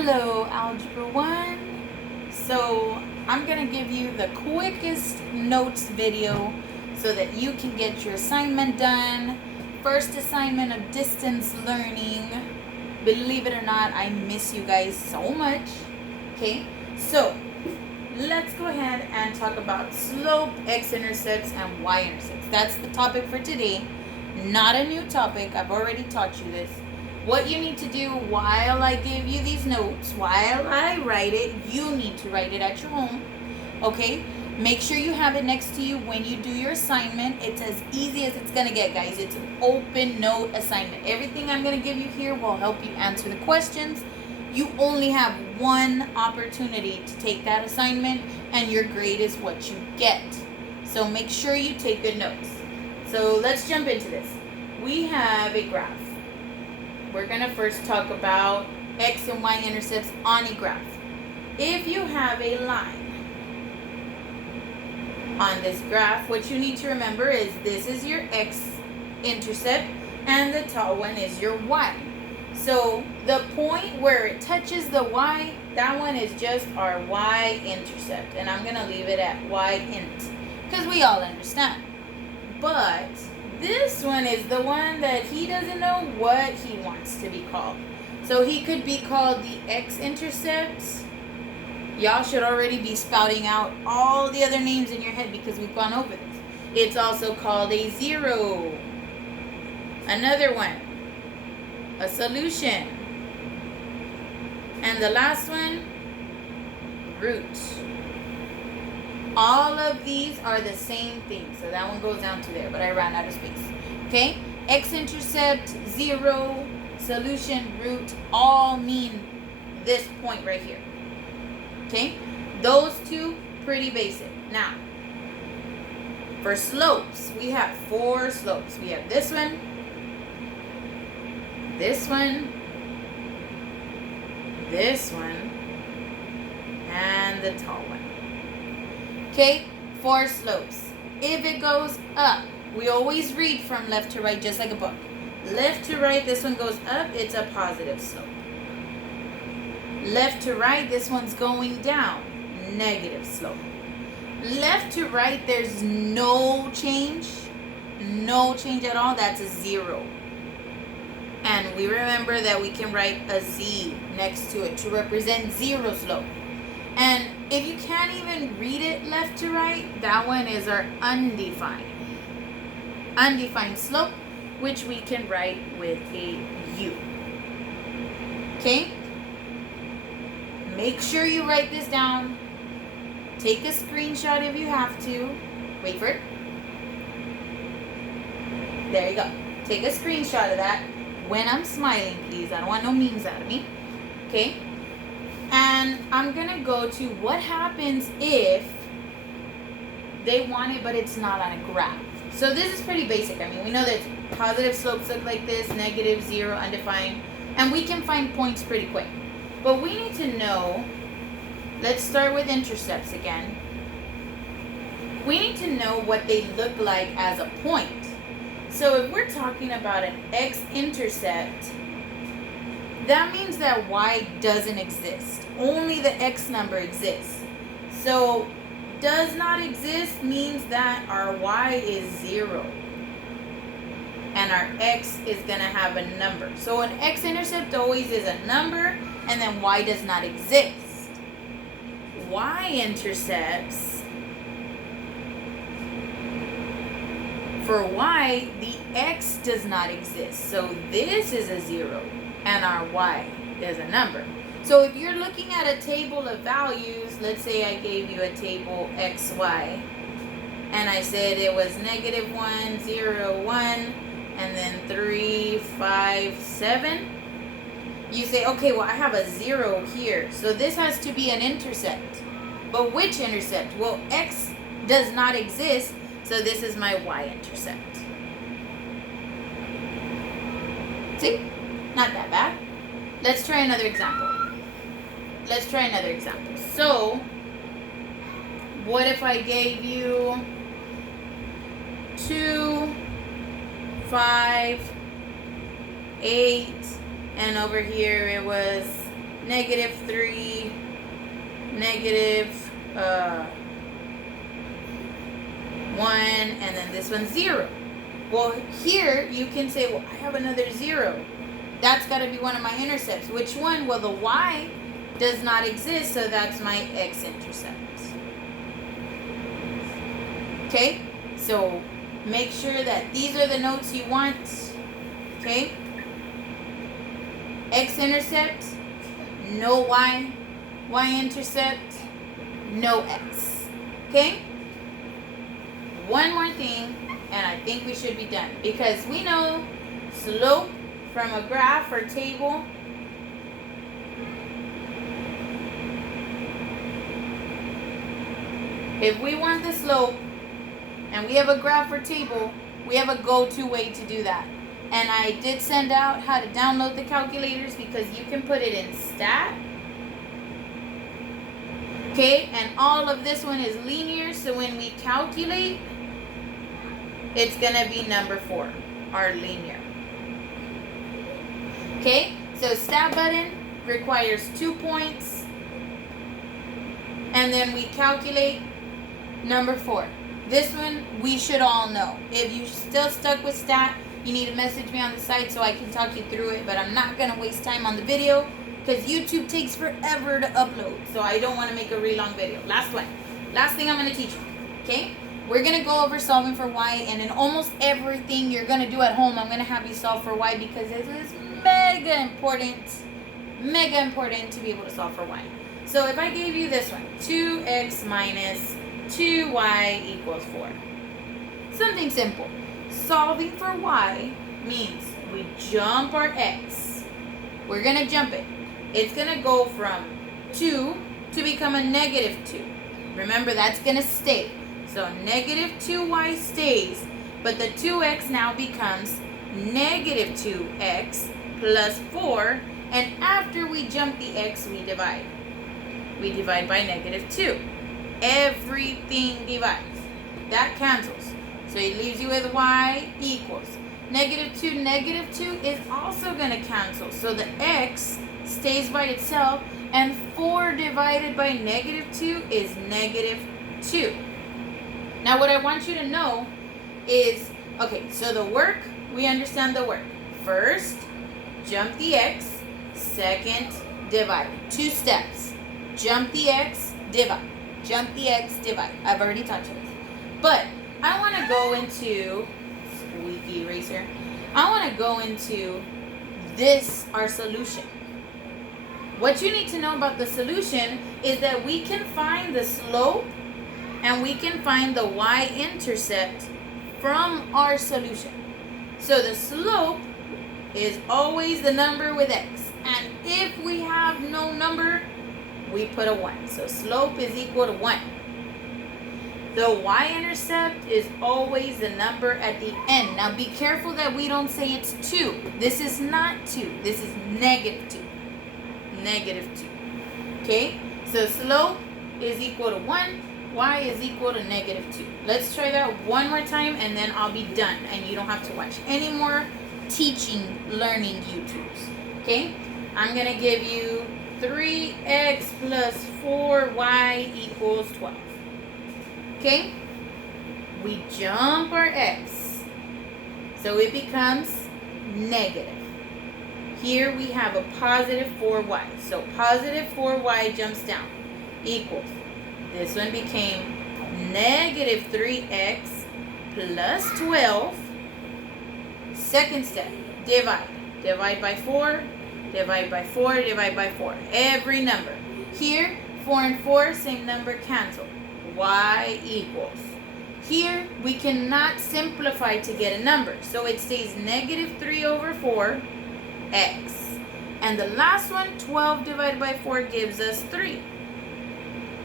Hello, Algebra 1. So I'm going to give you the quickest notes video so that you can get your assignment done. First assignment of distance learning. Believe it or not, I miss you guys so much. Okay, so let's go ahead and talk about slope, x-intercepts, and y-intercepts. That's the topic for today. Not a new topic. I've already taught you this. What you need to do while I give you these notes, while I write it, you need to write it at your home. Okay? Make sure you have it next to you when you do your assignment. It's as easy as it's going to get, guys. It's an open note assignment. Everything I'm going to give you here will help you answer the questions. You only have one opportunity to take that assignment, and your grade is what you get. So make sure you take good notes. So let's jump into this. We have a graph. We're going to first talk about x and y intercepts on a graph. If you have a line on this graph, what you need to remember is this is your x-intercept and the tall one is your y. So the point where it touches the y, that one is just our y-intercept. And I'm going to leave it at y-int because we all understand. But this one is the one that he doesn't know what he wants to be called. So he could be called the x-intercept. Y'all should already be spouting out all the other names in your head because we've gone over this. It's also called a zero. Another one, a solution. And the last one, root. All of these are the same thing. So that one goes down to there, but I ran out of space. Okay? X-intercept, zero, solution, root, all mean this point right here. Okay? Those two, pretty basic. Now, for slopes, we have 4 slopes. We have this one, this one, and the tall one. Okay, 4 slopes. If it goes up, we always read from left to right just like a book. Left to right, this one goes up, it's a positive slope. Left to right, this one's going down, negative slope. Left to right, there's no change at all, that's a 0. And we remember that we can write a Z next to it to represent 0 slope. And if you can't even read it left to right, that one is our undefined slope, which we can write with a U. Okay? Make sure you write this down. Take a screenshot if you have to. Wait for it. There you go. Take a screenshot of that. When I'm smiling, please. I don't want no memes out of me. Okay? And I'm going to go to what happens if they want it, but it's not on a graph. So this is pretty basic. I mean, we know that positive slopes look like this, negative, 0, undefined. And we can find points pretty quick. But we need to know, let's start with intercepts again. We need to know what they look like as a point. So if we're talking about an x-intercept, that means that y doesn't exist. Only the x number exists. So does not exist means that our y is 0. And our x is going to have a number. So an x-intercept always is a number, and then y does not exist. Y-intercepts, for y, the x does not exist. So this is a 0. And our y is a number. So if you're looking at a table of values, let's say I gave you a table XY, and I said it was negative 1, 0, 1, and then 3, 5, 7. You say, okay, well, I have a 0 here. So this has to be an intercept. But which intercept? Well, X does not exist, so this is my Y-intercept. See? Not that bad. Let's try another example. So, what if I gave you 2, 5, 8, and over here it was negative 3, negative 1, and then this one's 0. Well, here you can say, well, I have another 0. That's got to be one of my intercepts. Which one? Well, the y does not exist, so that's my x-intercept. Okay? So make sure that these are the notes you want. Okay? X-intercept, no y. Y-intercept, no x. Okay? One more thing, and I think we should be done. Because we know slope from a graph or table if we want the slope and we have a graph or table, we have a go-to way to do that. And I did send out how to download the calculators because you can put it in stat. Okay, and all of this one is linear, so when we calculate, it's gonna be number 4, our linear. Okay, so stat button requires 2 points, and then we calculate number 4. This one we should all know. If you're still stuck with stat, you need to message me on the site so I can talk you through it, but I'm not gonna waste time on the video because YouTube takes forever to upload, so I don't want to make a really long video. Last thing I'm gonna teach you. Okay, we're gonna go over solving for y, and in almost everything you're gonna do at home, I'm gonna have you solve for y because it is mega important to be able to solve for y. So if I gave you this one, 2x minus 2y equals 4. Something simple. Solving for y means we jump our x. We're going to jump it. It's going to go from 2 to become a negative 2. Remember, that's going to stay. So negative 2y stays, but the 2x now becomes negative 2x plus 4, and after we jump the x, we divide. We divide by negative 2. Everything divides. That cancels. So it leaves you with y equals. Negative 2 is also going to cancel. So the x stays by itself, and 4 divided by negative 2 is negative 2. Now what I want you to know is, okay, so the work, we understand the work. First, jump the x. Second, divide. 2 steps. Jump the x, divide. Jump the x, divide. I've already taught you this. But I want to go into, squeaky eraser, I want to go into this, our solution. What you need to know about the solution is that we can find the slope and we can find the y-intercept from our solution. So the slope is always the number with x. And if we have no number, we put a 1. So slope is equal to 1. The y-intercept is always the number at the end. Now be careful that we don't say it's 2. This is not 2. This is negative 2. Negative 2. Okay? So slope is equal to 1. Y is equal to negative 2. Let's try that one more time and then I'll be done. And you don't have to watch any more learning YouTubes. Okay? I'm going to give you 3x plus 4y equals 12. Okay? We jump our x. So it becomes negative. Here we have a positive 4y. So positive 4y jumps down. Equals. This one became negative 3x plus 12. Second step. Divide. Divide by 4. Divide by 4. Divide by 4. Every number. Here, 4 and 4, same number, cancel. Y equals. Here, we cannot simplify to get a number. So it stays negative 3 over 4, x. And the last one, 12 divided by 4, gives us 3.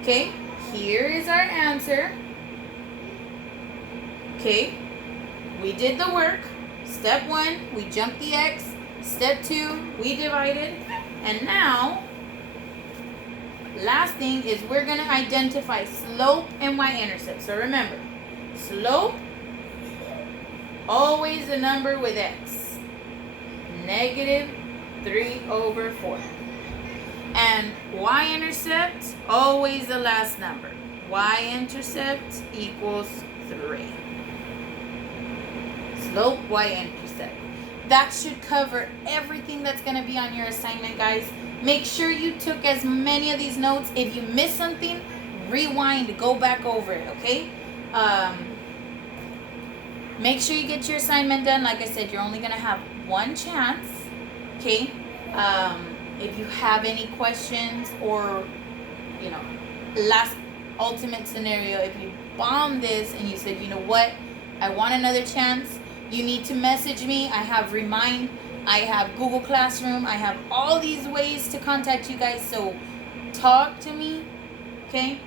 Okay, here is our answer. Okay, we did the work. Step 1, we jumped the x. Step 2, we divided. And now, last thing is we're going to identify slope and y-intercept. So remember, slope, always a number with x. Negative 3 over 4. And Y-intercept, always the last number. Y-intercept equals 3. Slope, Y-intercept. That should cover everything that's going to be on your assignment, guys. Make sure you took as many of these notes. If you missed something, rewind, go back over it, okay? Make sure you get your assignment done. Like I said, you're only going to have one chance, okay? If you have any questions or, you know, last ultimate scenario, if you bomb this and you said, you know what, I want another chance, you need to message me. I have Remind, I have Google Classroom, I have all these ways to contact you guys. So talk to me, okay?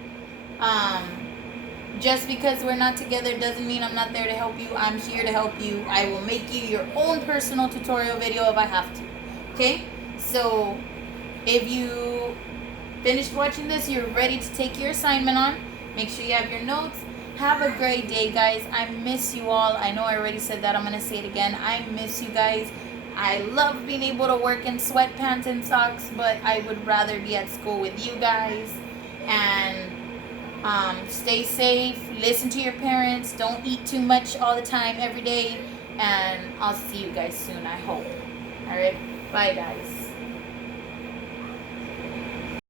Just because we're not together doesn't mean I'm not there to help you. I'm here to help you. I will make you your own personal tutorial video if I have to, okay? So if you finished watching this, you're ready to take your assignment on, make sure you have your notes. Have a great day, guys. I miss you all. I know I already said that. I'm going to say it again. I miss you guys. I love being able to work in sweatpants and socks, but I would rather be at school with you guys. And stay safe. Listen to your parents. Don't eat too much all the time, every day. And I'll see you guys soon, I hope. All right. Bye, guys.